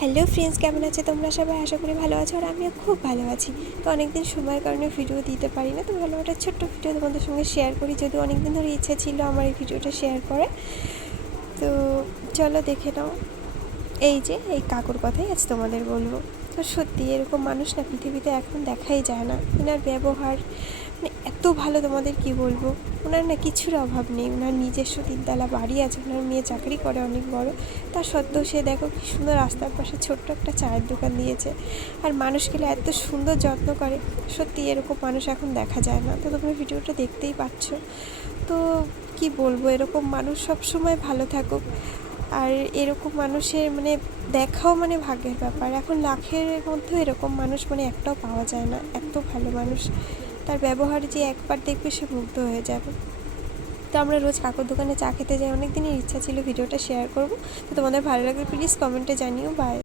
Hello friends, কেমন আছে তোমরা সবাই? আশা করি ভালো আছো আর আমিও খুব ভালো আছি। তো অনেকদিন সময়ের কারণে ভিডিও দিতে পারি না, তো ভালো একটা ছোট্ট ভিডিও তোমাদের সঙ্গে শেয়ার করি। যদিও অনেকদিন ধরে ইচ্ছা ছিল আমার এই ভিডিওটা শেয়ার করে। তো চলো দেখে নাও। এই যে এই কাকুর কথাই আজ তোমাদের বলবো। তো সত্যি এরকম মানুষ না পৃথিবীতে এখন দেখাই যায় না। ওনার ব্যবহার মানে এত ভালো, তোমাদের কি বলবো। ওনার না কিছুর অভাব নেই। ওনার নিজস্ব 3 তলা বাড়ি আছে, ওনার মেয়ে চাকরি করে অনেক বড়। তা সত্ত্বেও সে দেখো কি সুন্দর রাস্তার পাশে ছোট্ট একটা চায়ের দোকান দিয়েছে, আর মানুষকে এত সুন্দর যত্ন করে। সত্যি এরকম মানুষ এখন দেখা যায় না। তো তোমরা ভিডিওটা দেখতেই পাচ্ছ। তো কি বলবো, এরকম মানুষ সব সময় ভালো থাকুক। আর এরকম মানুষের মানে দেখাও মানে ভাগ্যের ব্যাপার। এখন লাখের মধ্যেও এরকম মানুষ মানে একটাও পাওয়া যায় না। এত ভালো মানুষ, তার ব্যবহার যে একবার দেখবে সে মুগ্ধ হয়ে যাবে। তো আমরা রোজ কাকুর দোকানে চা খেতে যাই, অনেক দিনের ইচ্ছা ছিল ভিডিওটা শেয়ার করব। তো তোমাদের ভালো লাগলে প্লিজ কমেন্টে জানিও। বাই।